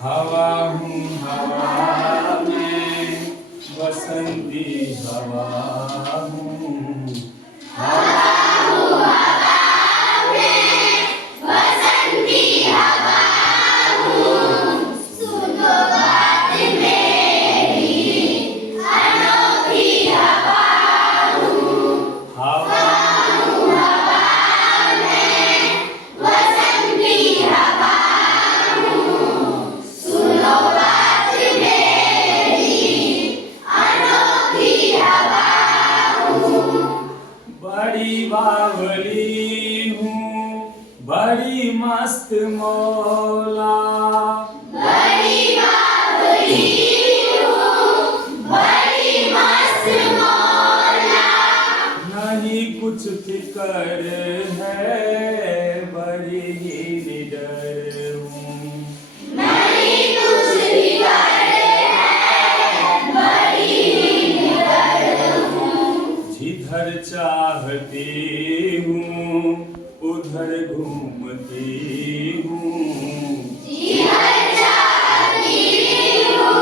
हवा हूँ हवा में, बसंती हवा हूँ। बड़ी बावली हूँ, बड़ी मस्त मौला। बड़ी बावली हूँ, बड़ी मस्त मौला। नहीं कुछ फिकर है, बड़ी ही निडर हूँ। नहीं कुछ फिकर है, बड़ी ही निडर हूँ। जिधर चाहती हूँ उधर घूमती हूँ। जिधर चाहती हूँ,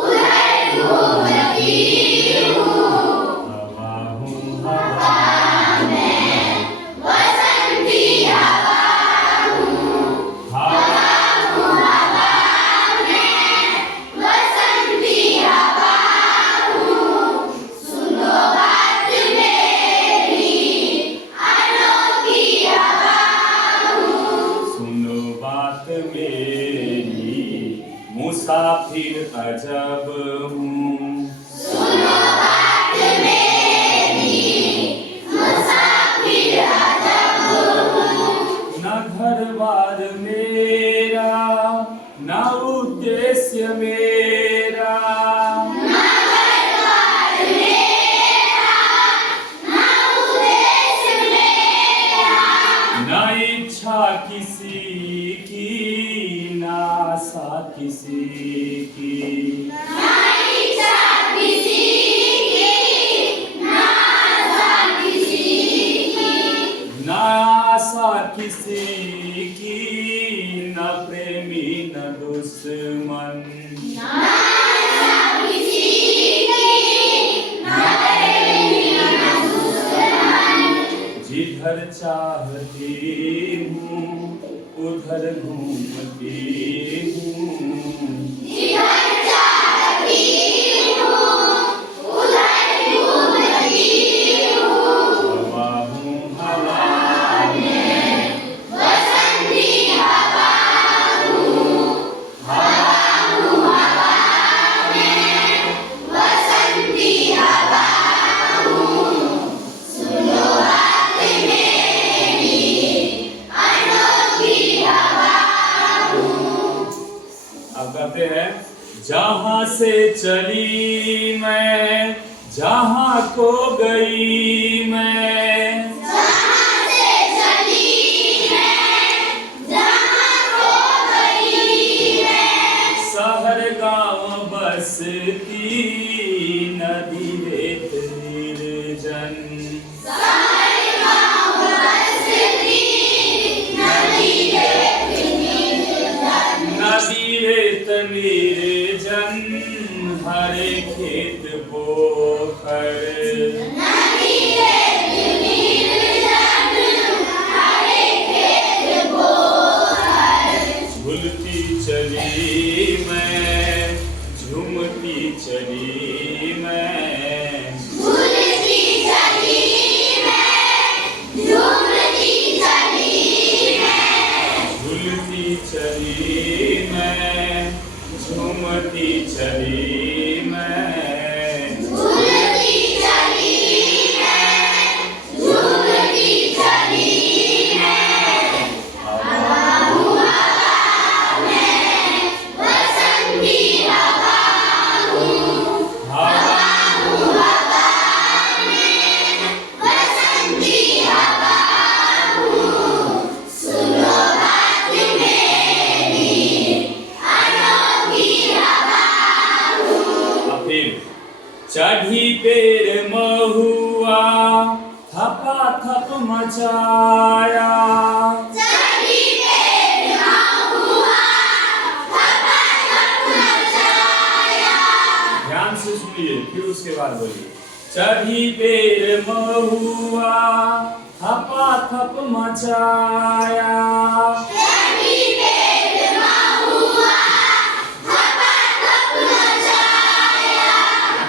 उधर घूमती हूँ। हवा हूँ हवा मैं बसंती हवा हूँ। हवा हूँ हवा मैं बसंती हवा हूँ। सुनो बात मेरी अनोखी हवा हूँ। सुनो बात मेरी, मुसाफिर अजब हूँ। सुनो बात मेरी मुसाफिर अजब हूँ। न घर बार मेरा, न उद्देश्य मेरा। ना घरबार मेरा, ना उद्देश्य मेरा। न इच्छा किसी की, न आशा किसी की। ना इच्छा किसी की, ना आशा किसी की। न आशा किसी की, न प्रेमी न दुश्मन। ना आशा किसी की, ना प्रेमी ना दुश्मन। जिधर चाहती हूँ उधर घूमती हूँ। जिधर चाहती हूँ, उधर घूमती हूँ। हवा हूँ हवा मैं बसंती हवा हूँ। हवा हूँ हवा मैं बसंती हवा हूँ। सुनो बात मेरी अनोखी हवा हूँ। अब कहते हैं, जहाँ से चली मैं, जहाँ को गई मैं। जहाँ से चली मैं, जहाँ खो गई मैं। शहर गाँव बसती, नदी रेत निर्जन। शहर गाँव बसती, नदी रेत निर्जन। नदी रेत निर्जन, हरे खेत पोखर। नदी रेत निर्जन, हरे खेत पोखर। झूलती चली मैं, झूमती चली मैं। झूलती चली मैं, झूमती चली मैं। झूलती चली मैं, झूमती चली मैं। झूलती चली मैं, झूमती चली मैं। हवा हूँ हवा मैं बसंती हवा हूँ। हवा हूँ हवा मैं बसंती हवा हूँ। सुनो बात मेरी अनोखी हवा हूँ। अब फिर चढ़ी पेड़ महुआ, थपा थप मचाया। चढ़ी पेड़ महुआ, थपा उसके बाद बोलिए। चढ़ी पेड़ महुआ थपा थप मचाया, चढ़ी पेड़ महुआ थपा थप मचाया,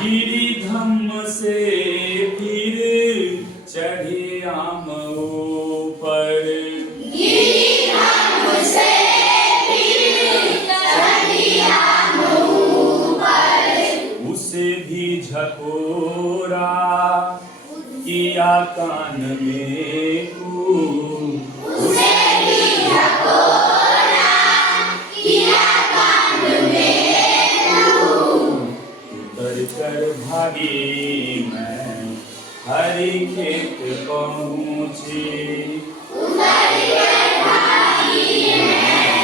गिरी धम्म से फिर चढ़े आम ऊपर, गिरी धम्म से फिर चढ़ी आम ऊपर, उसे भी झकोरा किया कान में कूट, उसे भी झकोरा किया कान में कूट, उतर कर भागी मैं हरि खेत पहुँची, उतर कर भागी मैं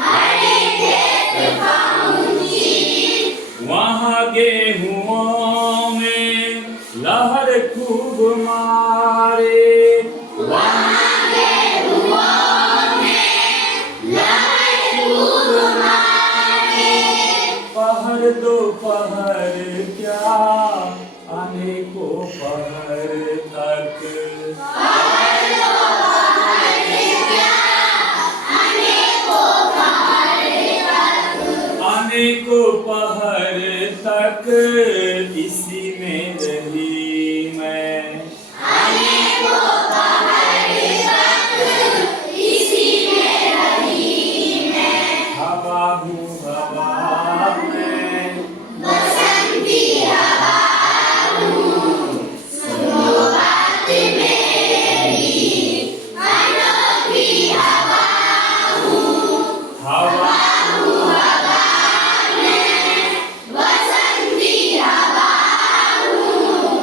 हरि खेत पहुँची, वहाँ गेहूं में लहर खूब मारे, वहाँ गेहूं में लहर खूब मारे, पहर दोपहर क्या आने को पहर तक, पहर दोपहर क्या आने को पहर तक, आने को पहर तक इसी में रही मैं, आने को पहर तक इसी में रही मैं, हवा हूँ हवा में बसंती हवा हूँ, सुनो बात मेरी, अनोखी हवा हूँ, हवा हूँ हवा में, बसंती हवा हूँ,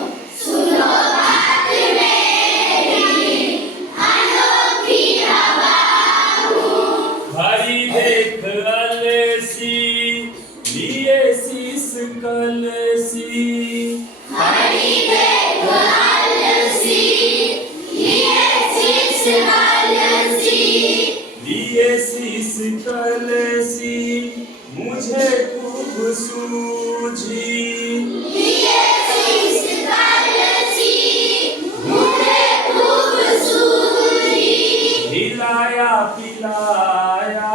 सुनो बात मेरी, अनोखी हवा हूँ, हरी देख अलसी लिए शीस कलसी, हरि देख अलसी, लिए शीस अलसी, लिए शीस कलसी मुझे खूब सूझी, लिए शीस अलसी, मुझे खूब सूझी, हिलाया पिलाया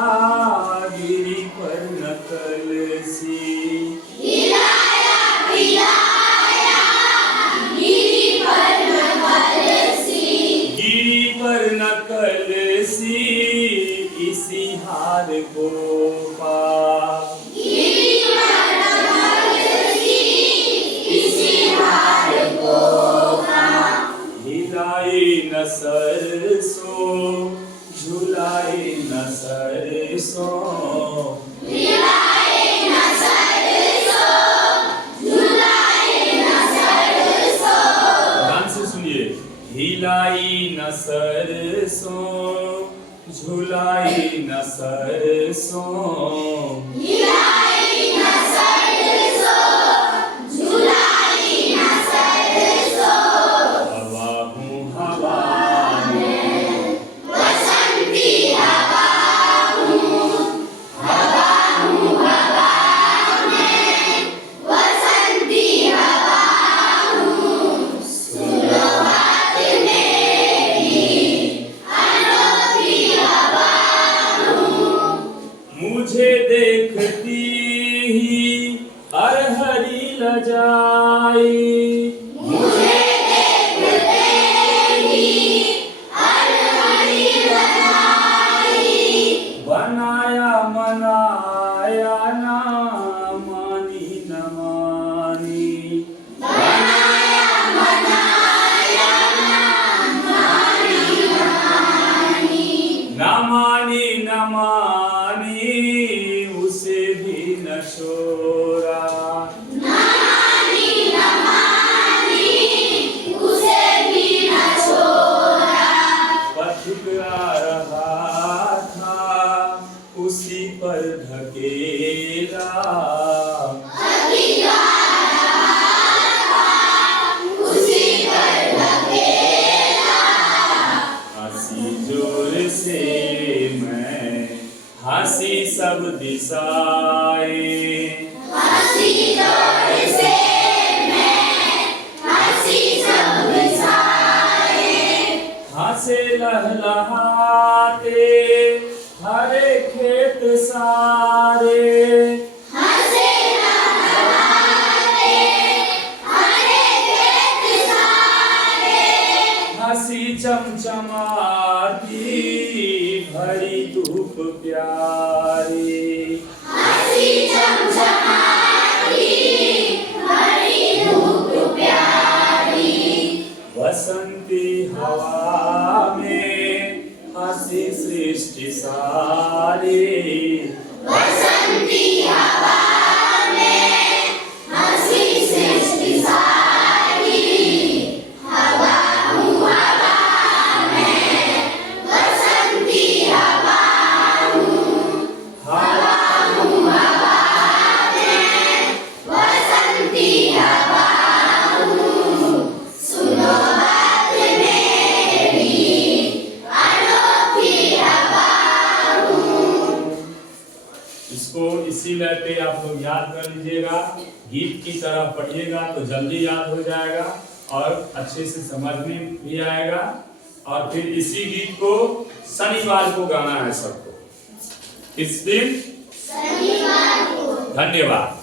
गिरी पर नकलसी, हिलाया पिलाया गिरी पर नकलसी, गिरी पर नकलसी इसी हार को पा, गिरी पर नकलसी, इसी हार को पा, हिलाई न सरसों झुलाई न सरसों, हिलाए न सरसों, झुलाए न सरसों, ध्यान से सुनिए। हिलाई न सरसों झुलाई न सरसों, हिलाए न सरसों, झुलाए न सरसों, हवा हूँ हवा में बसंती हवा हूँ, हवा हूँ हवा में, बसंती हवा हूँ, सुनो बात मेरी, अनोखी हवा हूँ, मुझे देखती ही अरहरी लजाई, मुझे देखते ही अरहरी लगाई, बनाया मनाया ना मानी न मानी, बनाया मनाया ना मानी न मानी, न मानी न मानी उसे भी न छोड़ा, ना मानी न मानी, उसे भी न छोड़ा, पथुकरा रहा था उसी पर ढकेला, अधिकार था उसी पर ढकेला, हंसी जोर से मैं हंसी सब दिशाएं, हंसी जोर से मैं हंसे लहलहाते हरे खेत सारे, हंसे लहलहाते हरे खेत सारे, हंसी चमचमाती भरी धूप प्यारी, हंसी चमचमाती भरी धूप प्यारी, बसंती हवा में हंसी सृष्टि सारी, बसंती हवा में हंसी सृष्टि सारी, हवा हूँ हवा में बसंती हवा हूँ, हवा हूँ हवा में बसंती हवा हूँ, सुनो बात मेरी अनोखी हवा हूँ। इसको इसी लय पे आप लोग याद कर लीजिएगा, गीत की तरह पढ़िएगा तो जल्दी याद हो जाएगा और अच्छे से समझ में भी आएगा। और फिर इसी गीत को शनिवार को गाना है सबको, किस दिन? शनिवार को। धन्यवाद।